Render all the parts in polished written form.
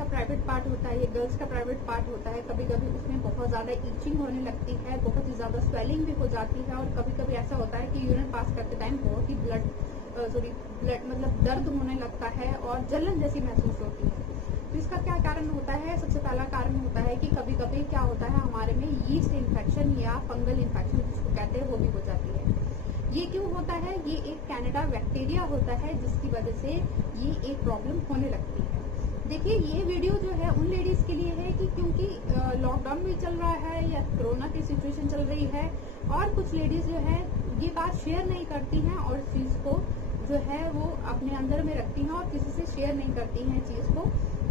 का private part होता है, ये गर्ल्स का प्राइवेट पार्ट होता है। कभी कभी उसमें बहुत ज्यादा ईचिंग होने लगती है, बहुत ही ज्यादा स्वेलिंग भी हो जाती है, और कभी कभी ऐसा होता है कि यूरिन पास करते टाइम बहुत ही ब्लड मतलब दर्द होने लगता है और जलन जैसी महसूस होती है। तो इसका क्या कारण होता है? सबसे पहला कारण होता है कि कभी कभी क्या होता है, हमारे में यीस्ट इन्फेक्शन या फंगल इन्फेक्शन जिसको कहते हैं वो भी हो जाती है। ये क्यों होता है? ये एक कैनेडा बैक्टीरिया होता है जिसकी वजह से ये एक प्रॉब्लम होने लगती है। देखिए, ये वीडियो जो है उन लेडीज के लिए है कि क्योंकि लॉकडाउन भी चल रहा है या कोरोना की सिचुएशन चल रही है, और कुछ लेडीज जो है ये बात शेयर नहीं करती हैं और इस चीज को जो है वो अपने अंदर में रखती हैं और किसी से शेयर नहीं करती हैं चीज को।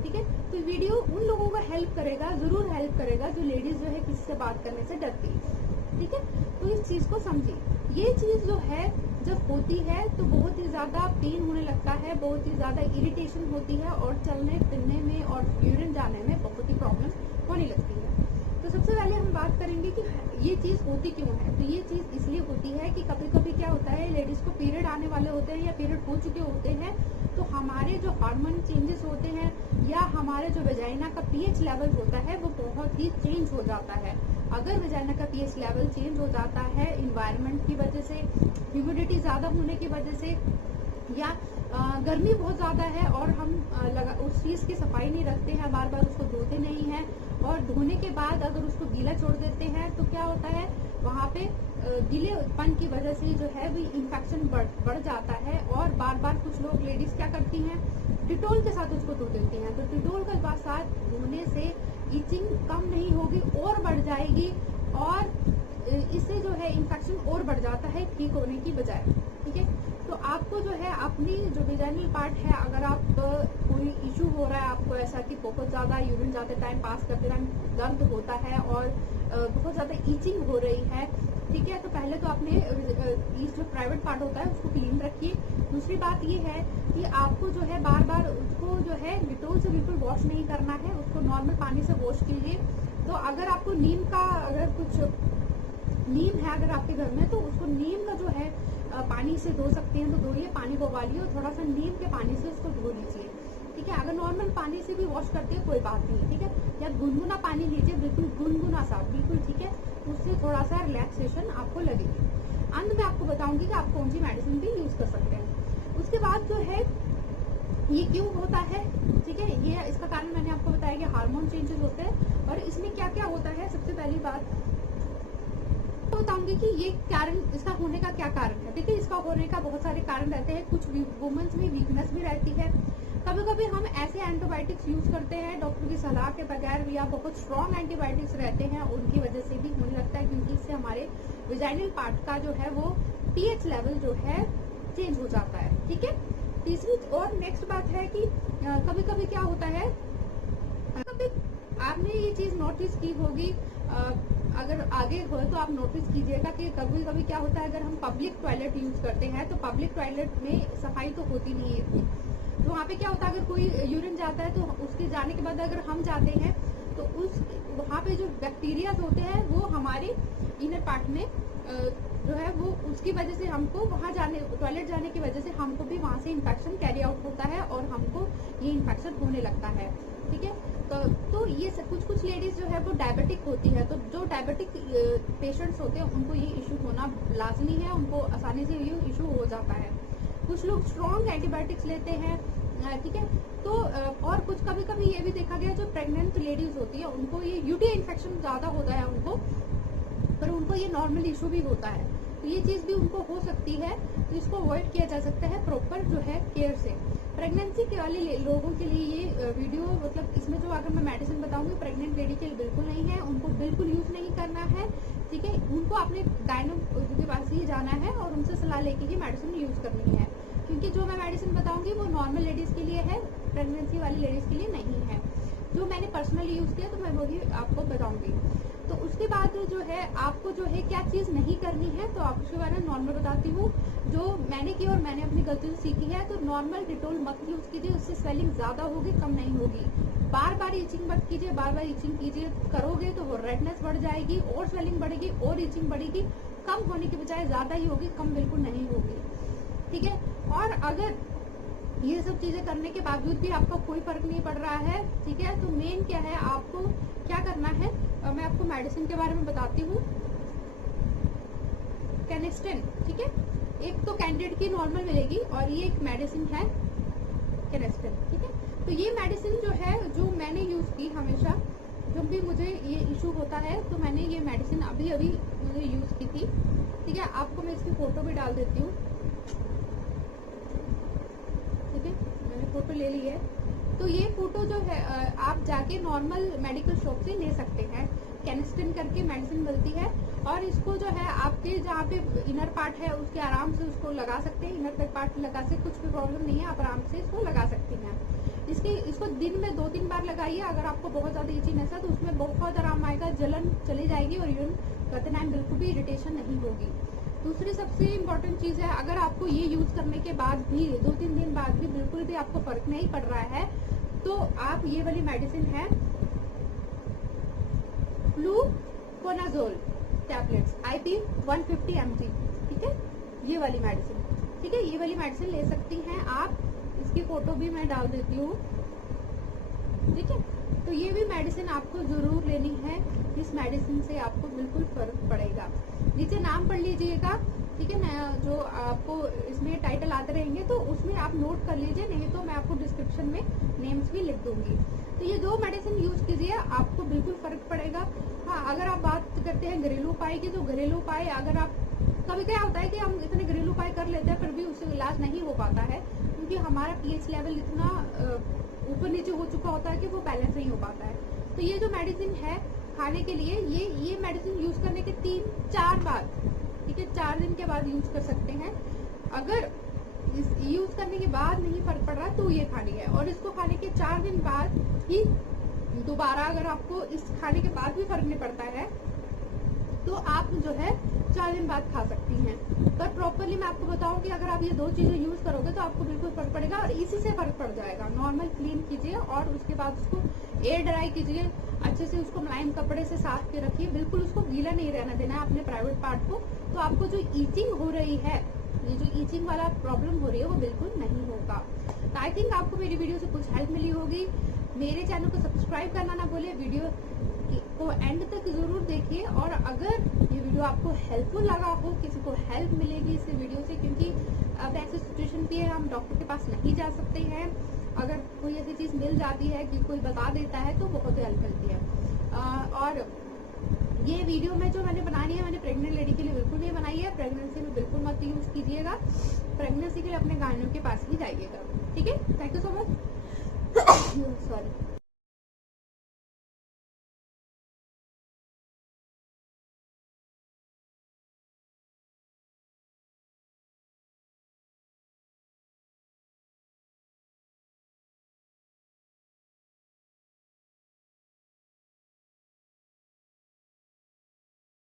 ठीक है, तो वीडियो उन लोगों को हेल्प करेगा, जरूर हेल्प करेगा जो लेडीज जो है किसी से बात करने से डरती है। ठीक है, तो इस चीज को समझिए। ये चीज जो है जब होती है तो बहुत ही ज्यादा पेन होने लगता है, बहुत ही ज्यादा इरिटेशन होती है और चलने फिरने में और यूरिन जाने में बहुत ही प्रॉब्लम होने लगती है। तो सबसे पहले हम बात करेंगे कि ये चीज होती क्यों है। तो ये चीज इसलिए होती है कि कभी कभी क्या होता है, लेडीज को पीरियड आने वाले होते हैं या पीरियड हो चुके होते हैं, तो हमारे जो हार्मोन चेंजेस होते हैं या हमारे जो वेजाइना का पीएच लेवल होता है वो बहुत ही चेंज हो जाता है। अगर वेजाइना का पीएच लेवल चेंज हो जाता है इन्वायरमेंट की वजह से, ह्यूमिडिटी ज्यादा होने की वजह से, या गर्मी बहुत ज्यादा है और हम उस चीज की सफाई नहीं रखते हैं, बार बार उसको धोते नहीं हैं, और धोने के बाद अगर उसको गीला छोड़ देते हैं तो क्या होता है, वहाँ पे गीलेपन की वजह से जो है भी इन्फेक्शन बढ़ जाता है। और बार बार कुछ लोग लेडीज क्या करती हैं, डिटोल के साथ उसको धो देती हैं। तो डिटोल के साथ धोने से इचिंग कम नहीं होगी और बढ़ जाएगी, और इससे जो है इन्फेक्शन और बढ़ जाता है ठीक होने की बजाय। ठीक है, तो आपको जो है अपनी जो वेजाइनल पार्ट है, अगर आप कोई इशू हो रहा है आपको ऐसा कि बहुत ज्यादा यूरिन जाते टाइम, पास करते टाइम दर्द होता है और बहुत ज्यादा ईचिंग हो रही है, ठीक है, तो पहले तो अपने जो प्राइवेट पार्ट होता है उसको क्लीन रखिए। दूसरी बात ये है कि आपको जो है बार बार उसको जो है डिटोल से बिल्कुल वॉश नहीं करना है, उसको नॉर्मल पानी से वॉश कीजिए। तो अगर आपको नीम का अगर कुछ नीम है अगर आपके घर में, तो उसको नीम का जो है पानी से धो सकते हैं तो धोइए, पानी को उबालिए और थोड़ा सा नीम के पानी से उसको धो लीजिए। ठीक है, अगर नॉर्मल पानी से भी वॉश करते हैं कोई बात नहीं। ठीक है, या गुनगुना पानी लीजिए, बिल्कुल गुनगुना सा, बिल्कुल ठीक है, उससे थोड़ा सा रिलैक्सेशन आपको लगेगी। अंत में आपको बताऊंगी कि आप कौन सी मेडिसिन भी यूज कर सकते हैं। उसके बाद जो है ये क्यों होता है, ठीक है, ये इसका कारण मैंने आपको बताया कि हार्मोन चेंजेस होते हैं। और इसमें क्या क्या होता है, सबसे पहली बात बताऊंगी कि ये कारण, इसका होने का क्या कारण है। देखिए, इसका होने का बहुत सारे कारण रहते हैं। कुछ वुमेन्स में वीकनेस भी रहती है। कभी कभी हम ऐसे एंटीबायोटिक्स यूज करते हैं डॉक्टर की सलाह के बगैर, या बहुत स्ट्रॉन्ग एंटीबायोटिक्स रहते हैं, उनकी वजह से भी होने लगता है, क्योंकि इससे हमारे वेजाइनल पार्ट का जो है वो पीएच लेवल जो है चेंज हो जाता है। ठीक है, तीसरी और नेक्स्ट बात है कि कभी कभी क्या होता है, कभी आपने ये चीज नोटिस की होगी, अगर आगे हो तो आप नोटिस कीजिएगा कि कभी कभी क्या होता है, अगर हम पब्लिक टॉयलेट यूज करते हैं तो पब्लिक टॉयलेट में सफाई तो होती नहीं है इतनी, तो वहाँ पे क्या होता है, अगर कोई यूरिन जाता है तो उसके जाने के बाद अगर हम जाते हैं तो उस वहाँ पे जो बैक्टीरिया होते हैं वो हमारे इनर पार्ट में जो है वो उसकी वजह से हमको वहाँ जाने, टॉयलेट जाने की वजह से हमको भी वहाँ से इन्फेक्शन कैरी आउट होता है और हमको ये इन्फेक्शन होने लगता है। ठीक है, तो ये कुछ लेडीज जो है वो डायबिटिक होती है, तो जो डायबिटिक पेशेंट्स होते हैं उनको ये इशू होना लाजमी है, उनको आसानी से ये इशू हो जाता है। कुछ लोग स्ट्रॉन्ग एंटीबायोटिक्स लेते हैं। ठीक है, तो और कुछ कभी कभी ये भी देखा गया जो प्रेग्नेंट लेडीज होती है उनको ये यूटीआई इन्फेक्शन ज्यादा होता है उनको, पर उनको ये नॉर्मल इशू भी होता है, तो ये चीज भी उनको हो सकती है। तो इसको अवॉइड किया जा सकता है प्रॉपर जो है केयर से। प्रेगनेंसी के वाले लोगों के लिए ये वीडियो, मतलब इसमें जो अगर मैं मेडिसिन बताऊंगी प्रेग्नेंट लेडी के लिए बिल्कुल नहीं है, उनको बिल्कुल यूज नहीं करना है। ठीक है, उनको अपने गायनो के पास ही जाना है और उनसे सलाह लेके ही मेडिसिन यूज करनी है, क्योंकि जो मैं मेडिसिन बताऊंगी वो नॉर्मल लेडीज के लिए है, प्रेगनेंसी वाली लेडीज के लिए नहीं है। जो मैंने पर्सनली यूज किया तो मैं वही आपको बताऊंगी। तो उसके बाद जो है आपको जो है क्या चीज नहीं करनी है, तो आपके बारे में नॉर्मल बताती हूँ जो मैंने की और मैंने अपनी गलती से सीखी है। तो नॉर्मल डिटोल मत यूज कीजिए, उससे स्वेलिंग ज्यादा होगी, कम नहीं होगी। बार बार इचिंग मत कीजिए, बार बार इचिंग कीजिए करोगे तो वो रेडनेस बढ़ जाएगी और स्वेलिंग बढ़ेगी और इचिंग बढ़ेगी, कम होने के बजाय ज्यादा ही होगी, कम बिल्कुल नहीं होगी। ठीक है, और अगर ये सब चीजें करने के बावजूद भी आपका कोई फर्क नहीं पड़ रहा है, ठीक है, तो मेन क्या है, आपको क्या करना है, मैं आपको मेडिसिन के बारे में बताती हूँ। कैनेस्टेन, ठीक है, एक तो कैंडिडेट की नॉर्मल मिलेगी और ये एक मेडिसिन है कैनेस्टेन, ठीक है। तो ये मेडिसिन जो है, जो मैंने यूज की हमेशा जब भी मुझे ये इशू होता है, तो मैंने ये मेडिसिन अभी मुझे यूज की थी, ठीक है। आपको मैं इसकी फोटो भी डाल देती हूँ, ठीक है, मैंने फोटो ले ली है। तो ये फोटो जो है आप जाके नॉर्मल मेडिकल शॉप से ले सकते हैं। कैनेस्टेन करके मेडिसिन मिलती है और इसको जो है आपके जहाँ पे इनर पार्ट है उसके आराम से उसको लगा सकते हैं। इनर पार्ट लगा से कुछ भी प्रॉब्लम नहीं है, आप आराम से इसको लगा सकती हैं। इसको दिन में 2-3 बार लगाइए। अगर आपको बहुत ज्यादा इचीनेस है तो उसमें बहुत आराम आएगा, जलन चली जाएगी और यूरिन करते टाइम बिल्कुल भी इरिटेशन नहीं होगी। दूसरी सबसे इम्पोर्टेंट चीज है, अगर आपको ये यूज करने के बाद भी 2-3 दिन बाद भी बिल्कुल भी आपको फर्क नहीं पड़ रहा है, तो आप ये वाली मेडिसिन है फ्लूकोनाजोल टैबलेट्स IP 150 mg, ठीक है, ये वाली मेडिसिन, ठीक है, ये वाली मेडिसिन ले सकती हैं आप। इसकी फोटो भी मैं डाल देती हूँ, ठीक है। तो ये भी मेडिसिन आपको जरूर लेनी है, इस मेडिसिन से आपको बिल्कुल फर्क पड़ेगा। नीचे नाम पढ़ लीजिएगा, ठीक है ना, जो आपको इसमें टाइटल आते रहेंगे तो उसमें आप नोट कर लीजिए, नहीं तो मैं आपको डिस्क्रिप्शन में नेम्स भी लिख दूंगी। तो ये 2 मेडिसिन यूज कीजिए, आपको बिल्कुल फर्क पड़ेगा। हाँ, अगर आप बात करते हैं घरेलू उपाय की, तो घरेलू उपाय अगर आप, कभी क्या होता है कि हम इतने घरेलू उपाय कर लेते हैं फिर भी उससे इलाज नहीं हो पाता है, क्योंकि हमारा pH लेवल इतना ऊपर नीचे हो चुका होता है कि वो बैलेंस नहीं हो पाता है। तो ये जो मेडिसिन है खाने के लिए, ये मेडिसिन यूज करने के 3-4 बाद, ठीक है, 4 दिन के बाद यूज कर सकते हैं। अगर यूज करने के बाद नहीं फर्क पड़ रहा तो ये खानी है, और इसको खाने के 4 दिन बाद ही दोबारा, अगर आपको इस खाने के बाद भी फर्क नहीं पड़ता है तो आप जो है 4 दिन बाद खा सकती हैं। पर प्रॉपरली मैं आपको बताऊं कि अगर आप ये 2 चीजें यूज करोगे तो आपको बिल्कुल फर्क पड़ेगा, और इसी से फर्क पड़ जाएगा। नॉर्मल क्लीन कीजिए और उसके बाद उसको एयर ड्राई कीजिए, अच्छे से उसको मुलायम कपड़े से साफ के रखिए, बिल्कुल उसको गीला नहीं रहना देना है अपने प्राइवेट पार्ट को। तो आपको जो ईचिंग हो रही है, ये जो ईचिंग वाला प्रॉब्लम हो रही है वो बिल्कुल नहीं होगा। तो आई थिंक आपको मेरी वीडियो से कुछ हेल्प मिली होगी। मेरे चैनल को सब्सक्राइब करना ना भूले, वीडियो को एंड तक जरूर देखिए, और अगर ये वीडियो आपको हेल्पफुल लगा हो, किसी को हेल्प मिलेगी इस वीडियो से, क्योंकि अब ऐसी सिचुएशन भी है हम डॉक्टर के पास नहीं जा सकते हैं, अगर कोई ऐसी चीज मिल जाती है कि कोई बता देता है तो बहुत हेल्प मिलती है। और ये वीडियो में जो मैंने बनानी है, मैंने प्रेग्नेंट लेडी के लिए बिल्कुल नहीं बनाई है। प्रेगनेंसी में बिल्कुल मत यूज कीजिएगा, प्रेगनेंसी के लिए अपने गाइनो के पास ही जाइएगा, ठीक है। Thank you so much, sorry.